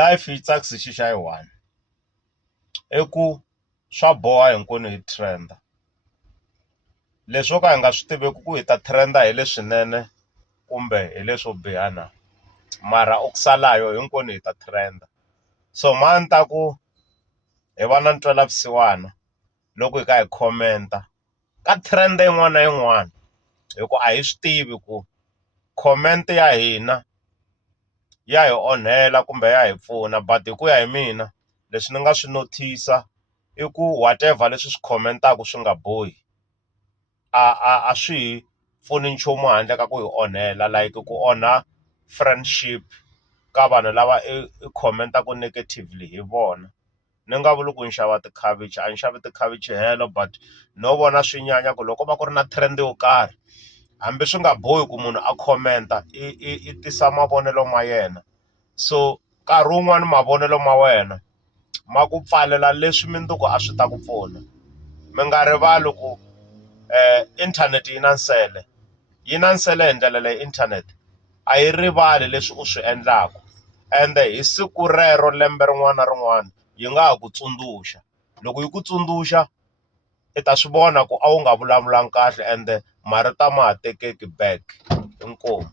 life yi tsakisi xi xa yi one i ku swa boha hinkwenu hi trend leswo ka hi nga swi tiveki ku hi ta trenda hi leswinene kumbe hi leswo biha na mara u ku salayo hinkwenu hi ta trenda so mani ta ku hi va na ntwela vusiwana loko hi kha hi khomenta ka trend yin'wana na yin'wana hi ku a hi swi tivi ku comment ya hina ya hi onhela kumbe ya hi pfuna but hi ku ya hi mina leswi ni nga swi notice i ku whatever leswi swi comment-aku swi nga bohi a swi hi pfuni nchumu handle ka ku hi onhela like ku onha friendship ka vanhu lava i comment-aku negatively hi vona ni nga vuli ku ni xava tikhavichi a ni xavi tikhavichi helo but no vona swi nyanya ku loko va ku ri na trend yo karhi hambi swi nga bohi ku munhu a commenta i tisa mavonelo ma yena so nkarhi wun'wani mavonelo ma wena ma ku pfalela leswi mindzuku a swi ta ku pfuna mi nga rivali ku inthanete yi na nsele hi ndlela leyi inthanete a yi rivali leswi u swi endlaku ende hi siku rero lembe rin'wana na rin'wana yi nga ha ku tsundzuxa loko yi ku tsundzuxa i ta swi vona ku a wu nga vulavulangi kahle ende marito ma ha tekeki back inkomu.